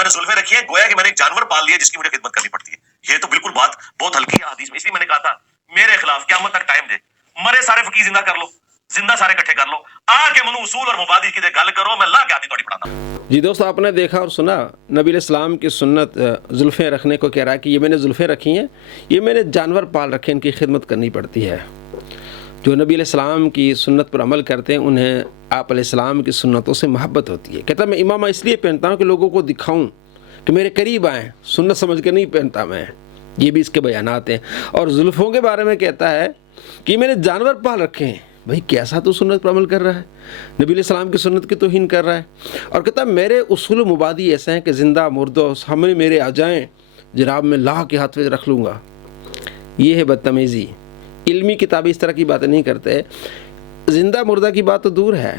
میں نے زلفیں رکھی ہیں گویا کہ میں نے ایک جانور پال لیا جس کی مجھے خدمت کرنی پڑتی ہے. یہ تو بالکل بات بہت ہلکی ہے حدیث میں. اس لیے میں نے کہا تھا میرے خلاف قیامت تک ٹائم دے, مرے سارے فقیر زندہ کر لو, زندہ سارے اکٹھے کر لو, آ کے منو اصول اور مبادی کی گل کرو, میں لا کے آدھی توڑی پڑھانا. جی دوستو, آپ نے دیکھا اور سنا نبی علیہ السلام کی سنت زلفیں رکھنے کو کہہ رہا ہے کہ یہ میں نے زلفیں رکھی ہیں, یہ میں نے جانور پال رکھے, ان کی خدمت کرنی پڑتی ہے. جو نبی علیہ السلام کی سنت پر عمل کرتے ہیں انہیں آپ علیہ السلام کی سنتوں سے محبت ہوتی ہے. کہتا ہے میں امامہ اس لیے پہنتا ہوں کہ لوگوں کو دکھاؤں کہ میرے قریب آئیں, سنت سمجھ کے نہیں پہنتا میں. یہ بھی اس کے بیانات ہیں. اور زلفوں کے بارے میں کہتا ہے کہ میں نے جانور پال رکھے ہیں. بھائی کیسا تو سنت پر عمل کر رہا ہے, نبی علیہ السلام کی سنت کی توہین کر رہا ہے. اور کہتا ہے میرے اصول و مبادی ایسے ہیں کہ زندہ مردوں سامنے میرے آ جائیں جناب میں لا کے ہاتھ پہ رکھ لوں گا. یہ ہے بدتمیزی. علمی کتابیں اس طرح کی باتیں نہیں کرتے. زندہ مردہ کی بات تو دور ہے,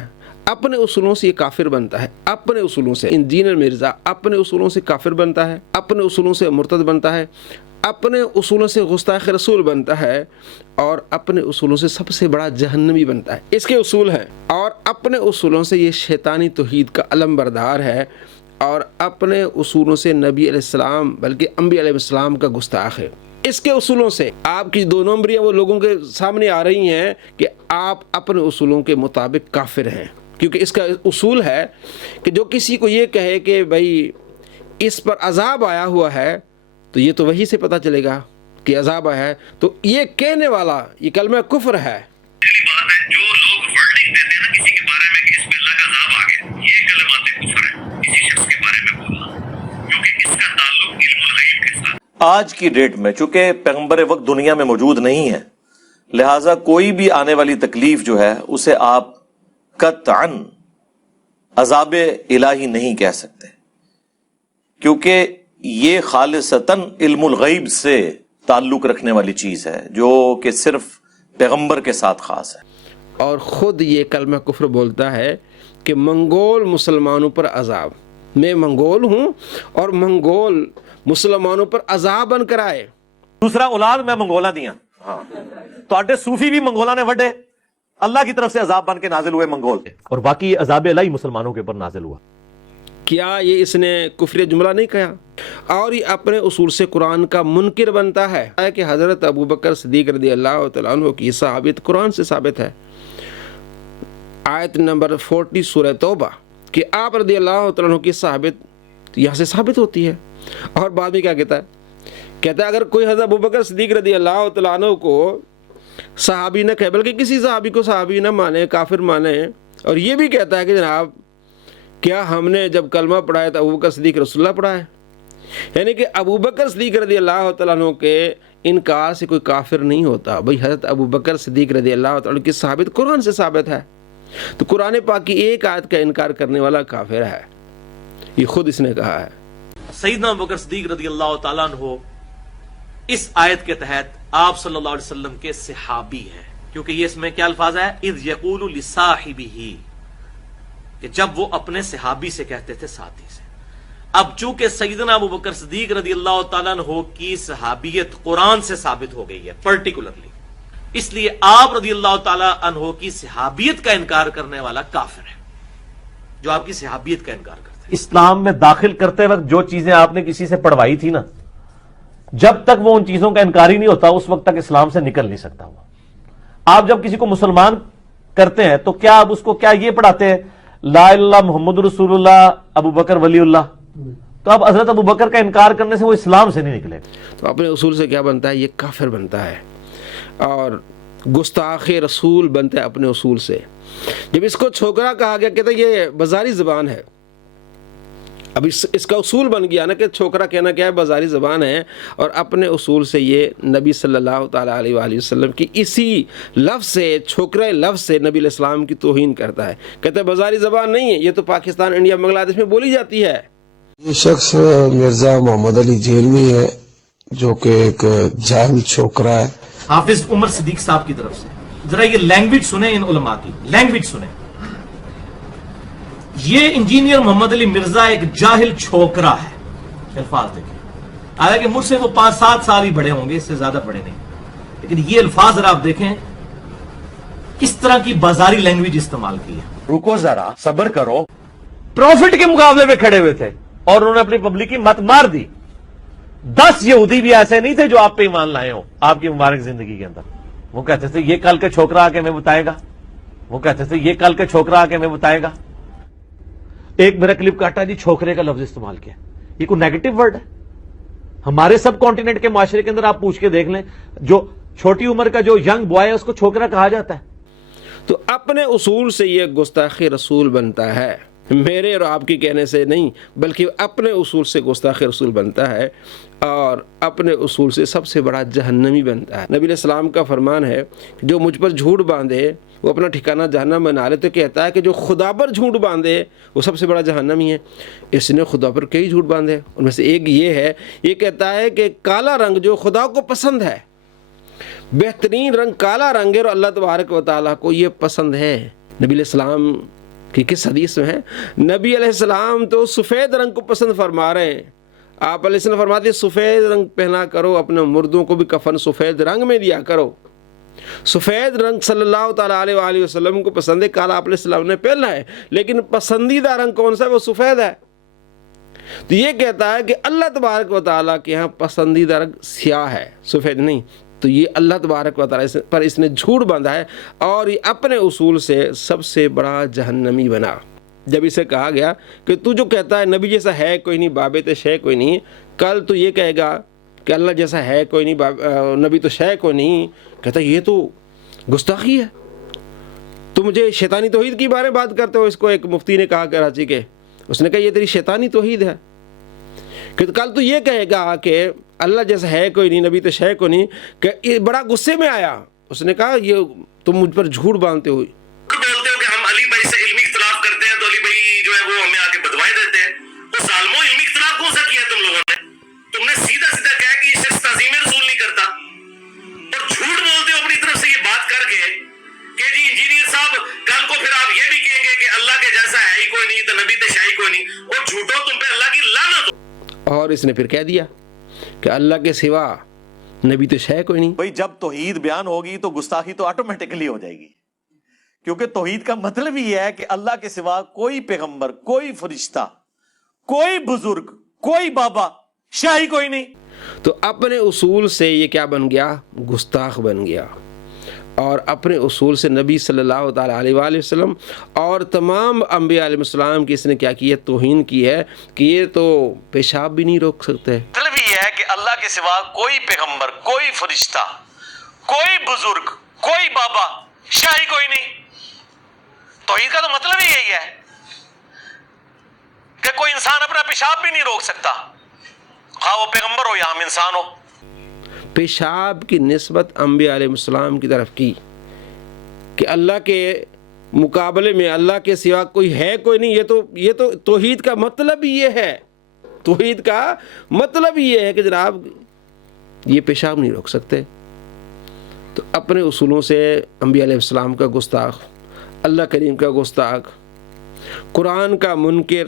اپنے اصولوں سے یہ کافر بنتا ہے. اپنے اصولوں سے انجینئر مرزا اپنے اصولوں سے کافر بنتا ہے, اپنے اصولوں سے مرتد بنتا ہے, اپنے اصولوں سے گستاخ رسول بنتا ہے, اور اپنے اصولوں سے سب سے بڑا جہنمی بنتا ہے. اس کے اصول ہیں, اور اپنے اصولوں سے یہ شیطانی توحید کا علم بردار ہے, اور اپنے اصولوں سے نبی علیہ السلام بلکہ انبیاء علیہ السلام کا گستاخ ہے. اس کے اصولوں سے آپ کی دو نمبریاں وہ لوگوں کے سامنے آ رہی ہیں کہ آپ اپنے اصولوں کے مطابق کافر ہیں. کیونکہ اس کا اصول ہے کہ جو کسی کو یہ کہے کہ بھائی اس پر عذاب آیا ہوا ہے, تو یہ تو وہی سے پتہ چلے گا کہ عذاب آیا ہے, تو یہ کہنے والا یہ کلمہ کفر ہے. پہلی بات ہے جو لوگ ورڈنگ دیتے ہیں نا کسی کے بارے میں کہ اس پہ اللہ کا عذاب آ گیا, یہ کلمات کفر ہے کسی شخص کے بارے میں بولنا, کیونکہ اس کا تعلق علم الغیب کے ساتھ. آج کی ڈیٹ میں چونکہ پیغمبر وقت دنیا میں موجود نہیں ہے, لہٰذا کوئی بھی آنے والی تکلیف جو ہے اسے آپ قطعاً عذاب الہی نہیں کہہ سکتے, کیونکہ یہ خالصتاً علم الغیب سے تعلق رکھنے والی چیز ہے جو کہ صرف پیغمبر کے ساتھ خاص ہے. اور خود یہ کلمہ کفر بولتا ہے کہ منگول مسلمانوں پر عذاب, میں منگول ہوں اور منگول مسلمانوں پر عذاب بن کر آئے. دوسرا اولاد میں منگولا دیاں, ہاں تو صوفی بھی منگولا نے وڈے, اللہ کی طرف سے عذاب بن کے نازل ہوئے منگول, اور باقی عذاب الہی مسلمانوں کے اوپر نازل ہوا. کیا یہ اس نے کفر جملہ نہیں کہا؟ اور یہ اپنے اصول سے قرآن کا منکر بنتا ہے کہ حضرت ابو بکر صدیق رضی اللہ تعالیٰ عنہ کی صحابیت قرآن سے ثابت ہے. آیت نمبر 40 سورہ توبہ کہ آپ رضی اللہ تعالیٰ عنہ کی صحابیت یہاں سے ثابت ہوتی ہے. اور بعد میں کیا کہتا ہے؟ کہتا ہے اگر کوئی حضرت ابو بکر صدیق رضی اللہ تعالیٰ عنہ کو صحابی نہ کہے بلکہ کسی صحابی کو صحابی نہ مانے, کافر مانے, اور یہ بھی کہتا ہے کہ جناب کیا ہم نے جب کلمہ پڑھا ہے تو ابو بکر صدیق رسول اللہ پڑھا ہے, یعنی کہ ابو بکر صدیق رضی اللہ تعالیٰ عنہ کے انکار سے کوئی کافر نہیں ہوتا. بھئی حضرت ابو بکر صدیق رضی اللہ تعالیٰ عنہ کی صحابت قرآن سے ثابت ہے, تو قرآن پاک کی ایک آیت کا انکار کرنے والا کافر ہے. یہ خود اس نے کہا ہے. سیدنا ابو بکر صدیق رضی اللہ تعالیٰ عنہ اس آیت کے تحت آپ صلی اللہ علیہ وسلم کے صحابی ہیں, کیونکہ یہ اس میں کیا الفاظ ہے, اذ یقول لصاحبہ, کہ جب وہ اپنے صحابی سے کہتے تھے ساتھی سے. اب چونکہ سیدنا ابو بکر صدیق رضی اللہ تعالیٰ عنہ کی صحابیت قرآن سے ثابت ہو گئی ہے پرٹیکولرلی, اس لیے آپ رضی اللہ تعالیٰ عنہ کی صحابیت کا انکار کرنے والا کافر ہے جو آپ کی صحابیت کا انکار کرتا ہے. اسلام میں داخل کرتے وقت جو چیزیں آپ نے کسی سے پڑھوائی تھی نا, جب تک وہ ان چیزوں کا انکار ہی نہیں ہوتا اس وقت تک اسلام سے نکل نہیں سکتا وہ. آپ جب کسی کو مسلمان کرتے ہیں تو کیا آپ اس کو کیا یہ پڑھاتے ہیں لا الہ الا اللہ محمد رسول اللہ ابو بکر ولی اللہ, تو اب حضرت ابو بکر کا انکار کرنے سے وہ اسلام سے نہیں نکلے. تو اپنے اصول سے کیا بنتا ہے؟ یہ کافر بنتا ہے اور گستاخ رسول بنتا ہے اپنے اصول سے. جب اس کو چھوکرا کہا گیا کہتا ہے یہ بازاری زبان ہے. اب اس کا اصول بن گیا نا کہ چھوکرا کہنا کیا ہے, بازاری زبان ہے, اور اپنے اصول سے یہ نبی صلی اللہ تعالیٰ علیہ وآلہ وسلم کی اسی لفظ سے, چھوکرے لفظ سے نبی علیہ السلام کی توہین کرتا ہے. کہتا ہے بازاری زبان نہیں ہے, یہ تو پاکستان, انڈیا, بنگلہ دیش میں بولی جاتی ہے. یہ شخص مرزا محمد علی جیلوی ہے جو کہ ایک جاہل چھوکرا ہے. حافظ عمر صدیق صاحب کی طرف سے ذرا یہ لینگویج سنیں, ان علماء کی لینگویج سنیں. یہ انجینئر محمد علی مرزا ایک جاہل چھوکرا ہے, الفاظ دیکھیں. حالانکہ مجھ سے وہ 5-7 سال ہی بڑے ہوں گے, اس سے زیادہ بڑے نہیں, لیکن یہ الفاظ ذرا آپ دیکھیں کس طرح کی بازاری لینگویج استعمال کی ہے. رکو ذرا, صبر کرو. پروفٹ کے مقابلے میں کھڑے ہوئے تھے, اور انہوں نے اپنی پبلک کی مت مار دی. 10 یہودی بھی ایسے نہیں تھے جو آپ پہ ایمان لائے ہوں آپ کی مبارک زندگی کے اندر. وہ کہتے تھے یہ کل کے چھوکرا آ کے ہمیں بتائے گا, وہ کہتے تھے یہ کل کے چھوکرا آ کے ہمیں بتائے گا. ایک میرا کلپ کاٹا جی, چھوکرے کا لفظ استعمال کیا, یہ کوئی نیگیٹو ورڈ ہے؟ ہمارے سب کانٹیننٹ کے معاشرے کے اندر آپ پوچھ کے دیکھ لیں, جو چھوٹی عمر کا جو ینگ بوائے ہے اس کو چھوکرا کہا جاتا ہے. تو اپنے اصول سے یہ گستاخی رسول بنتا ہے, میرے اور آپ کی کہنے سے نہیں, بلکہ اپنے اصول سے گستاخی رسول بنتا ہے, اور اپنے اصول سے سب سے بڑا جہنمی بنتا ہے. نبی علیہ السلام کا فرمان ہے کہ جو مجھ پر جھوٹ باندھے وہ اپنا ٹھکانہ جہنم بنا لے. تو کہتا ہے کہ جو خدا پر جھوٹ باندھے وہ سب سے بڑا جہنمی ہے. اس نے خدا پر کئی جھوٹ باندھے, ان میں سے ایک یہ ہے, یہ کہتا ہے کہ کالا رنگ جو خدا کو پسند ہے, بہترین رنگ کالا رنگ ہے, اور اللہ تبارک و تعالیٰ کو یہ پسند ہے. نبی علیہ السلام کی کس حدیث میں ہے, نبی علیہ السلام تو سفید رنگ کو پسند فرما رہے ہیں. آپ علیہ السلام فرماتے ہیں سفید رنگ پہنا کرو, اپنے مردوں کو بھی کفن سفید رنگ میں دیا کرو. سفید رنگ صلی اللہ تعالیٰ علیہ وآلہ وسلم کو پسند ہے, کالا آپ علیہ السلام نے پہنا ہے, لیکن پسندیدہ رنگ کون سا ہے؟ وہ سفید ہے. تو یہ کہتا ہے کہ اللہ تبارک و تعالیٰ کے ہاں پسندیدہ رنگ سیاہ ہے, سفید نہیں. تو یہ اللہ تبارک و تعالیٰ پر اس نے جھوٹ باندھا ہے, اور یہ اپنے اصول سے سب سے بڑا جہنمی بنا. جب اسے کہا گیا کہ تو جو کہتا ہے نبی جیسا ہے کوئی نہیں, بابے تو شے کوئی نہیں, کل تو یہ کہے گا کہ اللہ جیسا ہے کوئی نہیں, نبی تو شے کوئی نہیں, کہتا یہ تو گستاخی ہے. تو مجھے شیطانی توحید کی بارے بات کرتے ہو. اس کو ایک مفتی نے کہا کراچی کے, اس نے کہا یہ تیری شیطانی توحید ہے, کہ کل تو یہ کہے گا کہ اللہ جیسا ہے کوئی نہیں, نبی تو شے کوئی نہیں. کہ بڑا غصے میں آیا, اس نے کہا یہ تم مجھ پر جھوٹ باندھتے ہو. بولتے ہو کہ ہم علی بھائی سے علمی اختلاف کرتے ہیں تو علی بھائی جو ہے وہ ہمیں آگے بدوائیں دیتے ہیں. تو ظالموں, علمی اختلاف کون سا کیا تم لوگوں نے؟ تم نے سیدھا سیدھا کہا کہ یہ شخص تعظیم رسول نہیں کرتا, اور جھوٹ بولتے ہو اپنی طرف سے یہ بات کر کے کہ جی انجینئر صاحب کل کو پھر آپ یہ بھی کہیں گے کہ اللہ کے جیسا ہے ہی کوئی نہیں, تو نبی تو شاہی کوئی نہیں. اور جھوٹو تم پہ اللہ کی لعنت ہو. اور اس نے پھر کہہ دیا کہ اللہ کے سوا نبی تو شے کوئی نہیں. بھئی جب توحید بیان ہوگی تو گستاخی تو آٹومیٹکلی ہو جائے گی, کیونکہ توحید کا مطلب یہ ہے کہ اللہ کے سوا کوئی پیغمبر, کوئی فرشتہ, کوئی بزرگ, کوئی بابا, شاہی کوئی نہیں. تو اپنے اصول سے یہ کیا بن گیا؟ گستاخ بن گیا. اور اپنے اصول سے نبی صلی اللہ تعالیٰ علیہ وآلہ وسلم اور تمام انبیاء علیہ السلام کی اس نے کیا کی ہے؟ توہین کی ہے, کہ یہ تو پیشاب بھی نہیں روک سکتے. مطلب یہ ہے کہ اللہ کے سوا کوئی پیغمبر, کوئی فرشتہ, کوئی بزرگ, کوئی بابا, شاہی کوئی نہیں. توحید کا تو مطلب ہی یہی ہے کہ کوئی انسان اپنا پیشاب بھی نہیں روک سکتا, خواہ وہ پیغمبر ہو یا ہم انسان ہو. پیشاب کی نسبت انبیاء علیہ السلام کی طرف کی, کہ اللہ کے مقابلے میں اللہ کے سوا کوئی ہے کوئی نہیں. یہ تو توحید کا مطلب ہی یہ ہے, توحید کا مطلب ہی یہ ہے کہ جناب یہ پیشاب نہیں روک سکتے. تو اپنے اصولوں سے انبیاء علیہ السلام کا گستاخ, اللہ کریم کا گستاخ, قرآن کا منکر,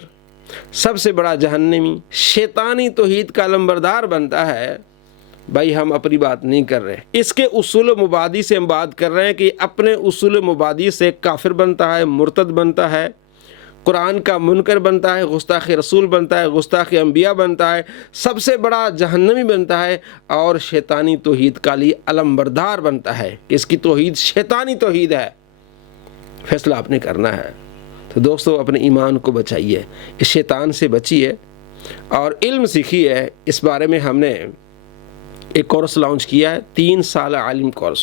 سب سے بڑا جہنمی, شیطانی توحید کا علمبردار بنتا ہے. بھائی ہم اپنی بات نہیں کر رہے, اس کے اصول مبادی سے ہم بات کر رہے ہیں کہ اپنے اصول مبادی سے کافر بنتا ہے, مرتد بنتا ہے, قرآن کا منکر بنتا ہے, گستاخ رسول بنتا ہے, گستاخ انبیاء بنتا ہے, سب سے بڑا جہنمی بنتا ہے, اور شیطانی توحید کا لیے علمبردار بنتا ہے کہ اس کی توحید شیطانی توحید ہے. فیصلہ آپ نے کرنا ہے. تو دوستو اپنے ایمان کو بچائیے, اس شیطان سے بچیے, اور علم سیکھیے. اس بارے میں ہم نے ایک کورس لانچ کیا ہے, 3 سالہ عالم کورس.